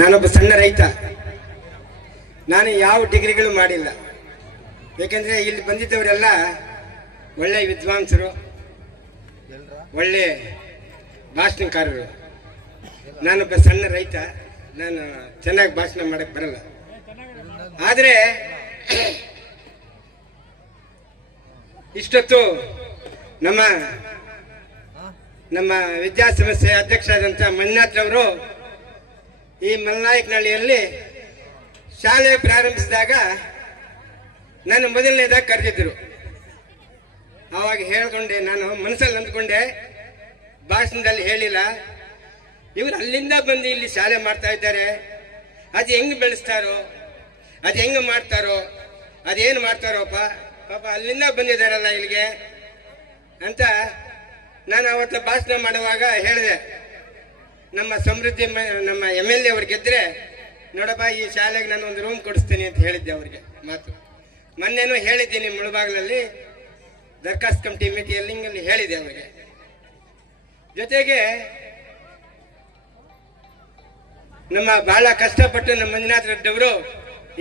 ನಾನೊಬ್ಬ ಸಣ್ಣ ರೈತ. ನಾನು ಯಾವ ಡಿಗ್ರಿಗಳು ಮಾಡಿಲ್ಲ. ಏಕೆಂದ್ರೆ ಇಲ್ಲಿ ಬಂದಿದ್ದವರೆಲ್ಲ ಒಳ್ಳೆ ವಿದ್ವಾಂಸರು, ಒಳ್ಳೆ ಭಾಷಣಕಾರರು. ನಾನೊಬ್ಬ ಸಣ್ಣ ರೈತ, ನಾನು ಚೆನ್ನಾಗಿ ಭಾಷಣ ಮಾಡಕ್ ಬರಲ್ಲ. ಆದರೆ ಇಷ್ಟೊತ್ತು ನಮ್ಮ ನಮ್ಮ ವಿದ್ಯಾಸಂಸ್ಥೆ ಅಧ್ಯಕ್ಷರಾದಂಥ ಮಂಜುನಾಥ್ ಅವರು ಈ ಮಲ್ನಾಯಕನಹಳ್ಳಿಯಲ್ಲಿ ಶಾಲೆ ಪ್ರಾರಂಭಿಸಿದಾಗ ನಾನು ಮೊದಲನೇದಾಗಿ ಕರೆದಿದ್ರು ಆವಾಗ ಹೇಳ್ಕೊಂಡೆ, ನಾನು ಮನಸ್ಸಲ್ಲಿ ಅಂದ್ಕೊಂಡೆ ಭಾಷಣದಲ್ಲಿ ಹೇಳಿಲ್ಲ. ಇವರು ಅಲ್ಲಿಂದ ಬಂದು ಇಲ್ಲಿ ಶಾಲೆ ಮಾಡ್ತಾ ಇದ್ದಾರೆ. ಅದು ಹೆಂಗ್ ಬೆಳೆಸ್ತಾರೋ, ಅದು ಹೆಂಗೆ ಮಾಡ್ತಾರೋ, ಅದೇನು ಮಾಡ್ತಾರೋಪ್ಪ ಪಾಪ ಅಲ್ಲಿಂದ ಬಂದಿದ್ದಾರಲ್ಲ ಇಲ್ಲಿಗೆ ಅಂತ ನಾನು ಅವತ್ತು ಭಾಷಣ ಮಾಡುವಾಗ ಹೇಳಿದೆ, ನಮ್ಮ ಸಮೃದ್ಧಿ ನಮ್ಮ ಎಂ ಎಲ್ ಎ ಅವ್ರು ಗೆದ್ರೆ, ನೋಡಪ್ಪ, ಈ ಶಾಲೆಗೆ ನಾನು ಒಂದು ರೂಮ್ ಕೊಡಿಸ್ತೀನಿ ಅಂತ ಹೇಳಿದ್ದೆ ಅವ್ರಿಗೆ ಮಾತು. ಮೊನ್ನೆನೂ ಹೇಳಿದ್ದೀನಿ ಮುಳಬಾಗ್ಲಲ್ಲಿ ದರ್ಖಾಸ್ತು ಕಮಿಟಿ ಮೀಟಿಂಗಲ್ಲಿ ಹೇಳಿದೆ ಅವರಿಗೆ. ಜೊತೆಗೆ, ನಮ್ಮ ಬಹಳ ಕಷ್ಟಪಟ್ಟು ನಮ್ಮ ಮಂಜುನಾಥ್ ರೆಡ್ಡಿ ಅವರು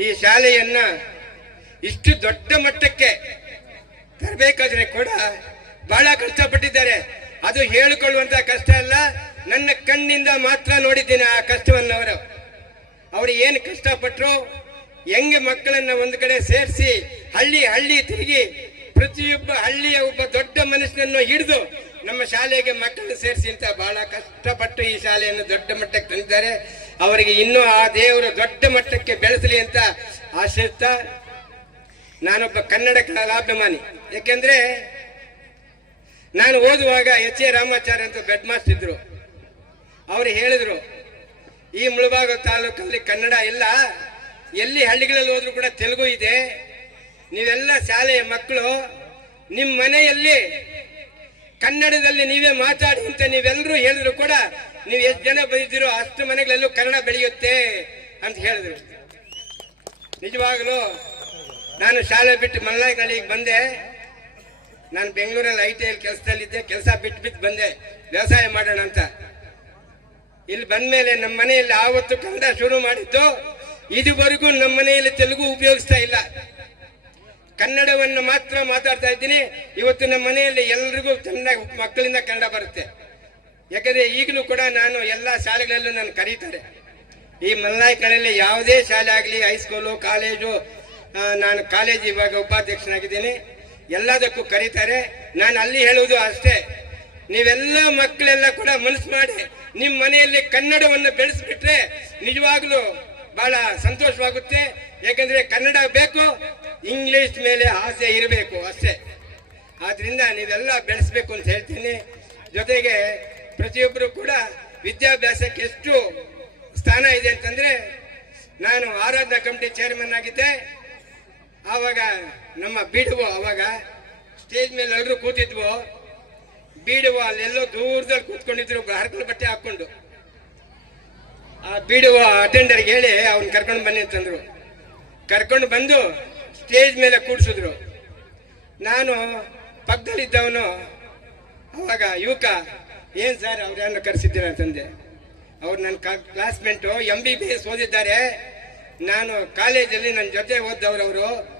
ಈ ಶಾಲೆಯನ್ನ ಇಷ್ಟು ದೊಡ್ಡ ಮಟ್ಟಕ್ಕೆ ತರಬೇಕಾದ್ರೆ ಕೂಡ ಬಹಳ ಕಷ್ಟಪಟ್ಟಿದ್ದಾರೆ. ಅದು ಹೇಳಿಕೊಳ್ಳುವಂತ ಕಷ್ಟ ಅಲ್ಲ. ನನ್ನ ಕಣ್ಣಿಂದ ಮಾತ್ರ ನೋಡಿದ್ದೀನಿ ಆ ಕಷ್ಟವನ್ನು ಅವರು ಅವರು ಏನು ಕಷ್ಟಪಟ್ಟರು ಹೆಂಗೆ ಮಕ್ಕಳನ್ನ ಒಂದು ಕಡೆ ಸೇರಿಸಿ ಹಳ್ಳಿ ಹಳ್ಳಿ ತಿರುಗಿ ಪ್ರತಿಯೊಬ್ಬ ಹಳ್ಳಿಯ ಒಬ್ಬ ದೊಡ್ಡ ಮನುಷ್ಯನನ್ನು ಹಿಡಿದು ನಮ್ಮ ಶಾಲೆಗೆ ಮಕ್ಕಳನ್ನು ಸೇರಿಸಿ ಅಂತ ಬಹಳ ಕಷ್ಟಪಟ್ಟು ಈ ಶಾಲೆಯನ್ನು ದೊಡ್ಡ ಮಟ್ಟಕ್ಕೆ ತಂದಿದ್ದಾರೆ. ಅವರಿಗೆ ಇನ್ನೂ ಆ ದೇವರು ದೊಡ್ಡ ಮಟ್ಟಕ್ಕೆ ಬೆಳೆಸಲಿ ಅಂತ ಆಶಿಸ್ತಾ ನಾನೊಬ್ಬ ಕನ್ನಡ ಕಲಾಭಿಮಾನಿ ಯಾಕೆಂದ್ರೆ ನಾನು ಓದುವಾಗ ಎಚ್ ಎ ರಾಮಾಚಾರ್ಯ ಅಂತ ಬೆಡ್ ಮಾಸ್ಟರ್ ಇದ್ರು. ಅವರು ಹೇಳಿದ್ರು, ಈ ಮುಳಬಾಗ ತಾಲೂಕಲ್ಲಿ ಕನ್ನಡ ಇಲ್ಲ, ಎಲ್ಲಿ ಹಳ್ಳಿಗಳಲ್ಲಿ ಹೋದ್ರು ಕೂಡ ತೆಲುಗು ಇದೆ, ನೀವೆಲ್ಲ ಶಾಲೆಯ ಮಕ್ಕಳು ನಿಮ್ಮ ಮನೆಯಲ್ಲಿ ಕನ್ನಡದಲ್ಲಿ ನೀವೇ ಮಾತಾಡಿ ಅಂತ ನೀವೆಲ್ಲರೂ ಹೇಳಿದ್ರು ಕೂಡ ನೀವು ಎಷ್ಟು ಜನ ಬಂದಿದ್ದೀರೋ ಅಷ್ಟು ಮನೆಗಳಲ್ಲೂ ಕನ್ನಡ ಬೆಳೆಯುತ್ತೆ ಅಂತ ಹೇಳಿದ್ರು. ನಿಜವಾಗಲೂ ನಾನು ಶಾಲೆ ಬಿಟ್ಟು ಮಲ್ನಾಯ್ಕಳಿಗೆ ಬಂದೆ. ನಾನು ಬೆಂಗಳೂರಲ್ಲಿ ಐ ಟಿ ಐ ಕೆಲಸದಲ್ಲಿದ್ದೆ, ಕೆಲಸ ಬಿಟ್ಟು ಬಿಟ್ಟು ಬಂದೆ. ವ್ಯವಸಾಯ ಮಾಡೋಣ ಅಂತ. ಇಲ್ಲಿ ಬಂದ ಮೇಲೆ ನಮ್ಮ ಮನೆಯಲ್ಲಿ ಆವತ್ತು ಕನ್ನಡ ಶುರು ಮಾಡಿದ್ದು, ಇದುವರೆಗೂ ನಮ್ಮ ಮನೆಯಲ್ಲಿ ತೆಲುಗು ಉಪಯೋಗಿಸ್ತಾ ಇಲ್ಲ. ಕನ್ನಡವನ್ನು ಮಾತ್ರ ಮಾತಾಡ್ತಾ ಇದ್ದೀನಿ. ಇವತ್ತು ನಮ್ಮ ಮನೆಯಲ್ಲಿ ಎಲ್ರಿಗೂ ಚೆನ್ನಾಗಿ ಮಕ್ಕಳಿಂದ ಕನ್ನಡ ಬರುತ್ತೆ. ಯಾಕಂದ್ರೆ ಈಗಲೂ ಕೂಡ ನಾನು ಎಲ್ಲ ಶಾಲೆಗಳಲ್ಲೂ ನಾನು ಕರೀತಾರೆ. ಈ ಮಲ್ನಾಯ್ಕಳಲ್ಲಿ ಯಾವುದೇ ಶಾಲೆ ಆಗಲಿ, ಹೈಸ್ಕೂಲು, ಕಾಲೇಜು ನಾನು ಕಾಲೇಜ್ ಇವಾಗ ಉಪಾಧ್ಯಕ್ಷನಾಗಿದ್ದೀನಿ. ಎಲ್ಲದಕ್ಕೂ ಕರೀತಾರೆ. ನಾನು ಅಲ್ಲಿ ಹೇಳುವುದು ಅಷ್ಟೇ. ನೀವೆಲ್ಲ ಮಕ್ಕಳೆಲ್ಲ ಕೂಡ ಮನಸ್ಸು ಮಾಡಿ ನಿಮ್ಮ ಮನೆಯಲ್ಲಿ ಕನ್ನಡವನ್ನು ಬೆಳೆಸ್ಬಿಟ್ರೆ ನಿಜವಾಗ್ಲೂ ಬಹಳ ಸಂತೋಷವಾಗುತ್ತೆ. ಯಾಕಂದ್ರೆ ಕನ್ನಡ ಬೇಕು, ಇಂಗ್ಲಿಷ್ ಮೇಲೆ ಆಸೆ ಇರಬೇಕು ಅಷ್ಟೇ. ಆದ್ರಿಂದ ನೀವೆಲ್ಲ ಬೆಳೆಸ್ಬೇಕು ಅಂತ ಹೇಳ್ತೀನಿ. ಜೊತೆಗೆ ಪ್ರತಿಯೊಬ್ಬರು ಕೂಡ ವಿದ್ಯಾಭ್ಯಾಸಕ್ಕೆ ಎಷ್ಟು ಸ್ಥಾನ ಇದೆ ಅಂತಂದ್ರೆ, ನಾನು ಆರಾಧನಾ ಕಮಿಟಿ ಚೇರ್ಮನ್ ಆಗಿದ್ದೆ. ಆವಾಗ ನಮ್ಮ ಬಿಡುವು ಅವಾಗ ಸ್ಟೇಜ್ ಮೇಲೆ ಎಲ್ಲರೂ ಕೂತಿದ್ವು. ಬೀಡುವ ಅಲ್ಲೆಲ್ಲೋ ದೂರದಲ್ಲಿ ಕೂತ್ಕೊಂಡಿದ್ರು ಹರಕಲು ಬಟ್ಟೆ ಹಾಕೊಂಡು ಆ ಬೀಡುವ ಅಟೆಂಡರ್ಗೆ ಹೇಳಿ, ಅವ್ನು ಕರ್ಕೊಂಡು ಬನ್ನಿ ಅಂತಂದ್ರು. ಕರ್ಕೊಂಡು ಬಂದು ಸ್ಟೇಜ್ ಮೇಲೆ ಕೂಡಿಸಿದ್ರು. ನಾನು ಪಕ್ಕದಲ್ಲಿದ್ದವನು, ಅವಾಗ ಯುವಕ, ಏನ್ ಸರ್ ಅವ್ರು ಯಾರನ್ನ ಕರೆಸಿದ್ದೀರ? ಅಂತಂದೆ. ಅವ್ರು ನನ್ನ classmate M B B S ಓದಿದ್ದಾರೆ. ನಾನು ಕಾಲೇಜಲ್ಲಿ ನನ್ನ ಜೊತೆ ಓದ್ದವ್ರು ಅವರು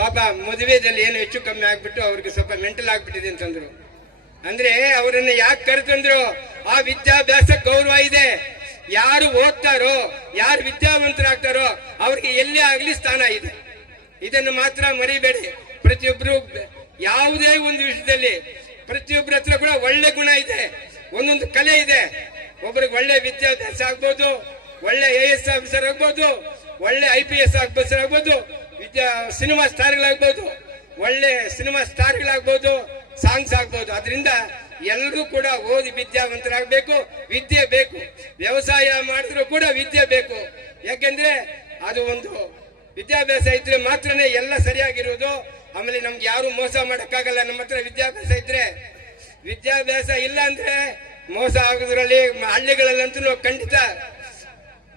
ಪಾಪ ಮದುವೆದಲ್ಲಿ ಏನು ಹೆಚ್ಚು ಕಮ್ಮಿ ಆಗ್ಬಿಟ್ಟು ಅವ್ರಿಗೆ ಸ್ವಲ್ಪ ಮೆಂಟಲ್ ಆಗ್ಬಿಟ್ಟಿದೆ ಅಂತಂದ್ರು. ಅಂದ್ರೆ ಅವರನ್ನ ಯಾಕೆ ಕರೆತಂದ್ರು? ಆ ವಿದ್ಯಾಭ್ಯಾಸ ಗೌರವ ಇದೆ. ಯಾರು ಓದ್ತಾರೋ, ಯಾರು ವಿದ್ಯಾವಂತರಾಗ್ತಾರೋ ಅವ್ರಿಗೆ ಎಲ್ಲಿ ಆಗ್ಲಿ ಸ್ಥಾನ ಇದೆ. ಇದನ್ನು ಮಾತ್ರ ಮರಿಬೇಡಿ. ಪ್ರತಿಯೊಬ್ಬರು ಯಾವುದೇ ಒಂದು ವಿಷಯದಲ್ಲಿ ಪ್ರತಿಯೊಬ್ಬರ ಹತ್ರ ಕೂಡ ಒಳ್ಳೆ ಗುಣ ಇದೆ. ಒಂದೊಂದು ಕಲೆ ಇದೆ. ಒಬ್ರಿಗೆ ಒಳ್ಳೆ ವಿದ್ಯಾಭ್ಯಾಸ ಆಗ್ಬೋದು, ಒಳ್ಳೆ ಎ ಎಸ್ ಆಫೀಸರ್ ಆಗ್ಬೋದು, ಒಳ್ಳೆ ಐ ಪಿ ಎಸ್ ಆಫೀಸರ್ ಆಗ್ಬೋದು ಸಿನಿಮಾ ಸ್ಟಾರ್ಗಳಾಗ್ಬೋದು, ಒಳ್ಳೆ ಸಿನಿಮಾ ಸ್ಟಾರ್ಗಳಾಗ್ಬೋದು, ಸಾಂಗ್ಸ್ ಆಗ್ಬೋದು. ಅದರಿಂದ ಎಲ್ಲರೂ ಕೂಡ ಓದಿ ವಿದ್ಯಾವಂತರಾಗಬೇಕು, ವಿದ್ಯೆ ಬೇಕು. ವ್ಯವಸಾಯ ಮಾಡಿದ್ರು ಕೂಡ ವಿದ್ಯೆ ಬೇಕು. ಯಾಕೆಂದ್ರೆ ಅದು ಒಂದು ವಿದ್ಯಾಭ್ಯಾಸ ಇದ್ರೆ ಮಾತ್ರನೇ ಎಲ್ಲ ಸರಿಯಾಗಿರೋದು. ಆಮೇಲೆ ನಮ್ಗೆ ಯಾರು ಮೋಸ ಮಾಡೋಕ್ಕಾಗಲ್ಲ ನಮ್ಮ ಹತ್ರ ವಿದ್ಯಾಭ್ಯಾಸ ಇದ್ರೆ. ವಿದ್ಯಾಭ್ಯಾಸ ಇಲ್ಲ ಅಂದ್ರೆ ಮೋಸ ಆಗೋದ್ರಲ್ಲಿ ಹಳ್ಳಿಗಳಲ್ಲಂತೂ ಖಂಡಿತ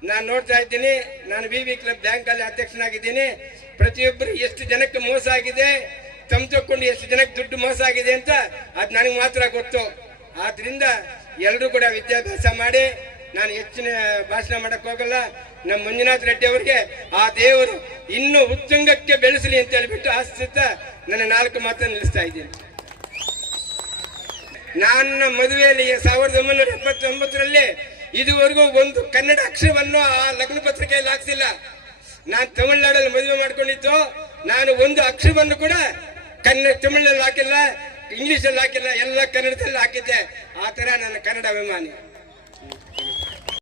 ನಾನು ನೋಡ್ತಾ ಇದ್ದೀನಿ. ನಾನು ವಿ ವಿ ಕ್ಲಬ್ ಬ್ಯಾಂಕ್ ಅಲ್ಲಿ ಅಧ್ಯಕ್ಷನಾಗಿದ್ದೀನಿ. ಪ್ರತಿಯೊಬ್ಬರು ಎಷ್ಟು ಜನಕ್ಕೆ ಮೋಸ ಆಗಿದೆ ತಮ್ಮ ಎಷ್ಟು ಜನಕ್ಕೆ ದುಡ್ಡು ಮೋಸ ಆಗಿದೆ ಅಂತ ಅದ್ ನನಗೆ ಮಾತ್ರ ಗೊತ್ತು. ಆದ್ರಿಂದ ಎಲ್ಲರೂ ಕೂಡ ವಿದ್ಯಾಭ್ಯಾಸ ಮಾಡಿ, ನಾನು ಹೆಚ್ಚಿನ ಭಾಷಣ ಮಾಡಕ್ ಹೋಗಲ್ಲ. ನಮ್ಮ ಮಂಜುನಾಥ್ ರೆಡ್ಡಿ ಅವರಿಗೆ, ಆ ದೇವರು ಇನ್ನೂ ಉತ್ತುಂಗಕ್ಕೆ ಬೆಳೆಸಲಿ ಅಂತ ಹೇಳ್ಬಿಟ್ಟು ಆಶಿಸುತ್ತಾ ನನ್ನ ನಾಲ್ಕು ಮಾತನ್ನು ನಿಲ್ಲಿಸ್ತಾ ಇದ್ದೀನಿ. ನನ್ನ ಮದುವೆಯಲ್ಲಿ ಸಾವಿರದ ಒಂಬೈನೂರ ಎಪ್ಪತ್ತೊಂಬತ್ತರಲ್ಲಿ ಇದುವರೆಗೂ ಒಂದು ಕನ್ನಡ ಅಕ್ಷರವನ್ನು ಆ ಲಗ್ನ ಪತ್ರಿಕೆಯಲ್ಲಿ ಹಾಕ್ಸಿಲ್ಲ. ನಾನು ತಮಿಳ್ನಾಡಲ್ಲಿ ಮದುವೆ ಮಾಡ್ಕೊಂಡಿದ್ದು, ನಾನು ಒಂದು ಅಕ್ಷರವನ್ನು ಕೂಡ ಕನ್ನಡ ತಮಿಳಲ್ಲಿ ಹಾಕಿಲ್ಲ ಇಂಗ್ಲಿಷಲ್ಲಿ ಹಾಕಿಲ್ಲ, ಎಲ್ಲ ಕನ್ನಡದಲ್ಲಿ ಹಾಕಿದ್ದೆ. ಆ ಥರ ನನ್ನ ಕನ್ನಡ ಅಭಿಮಾನಿ.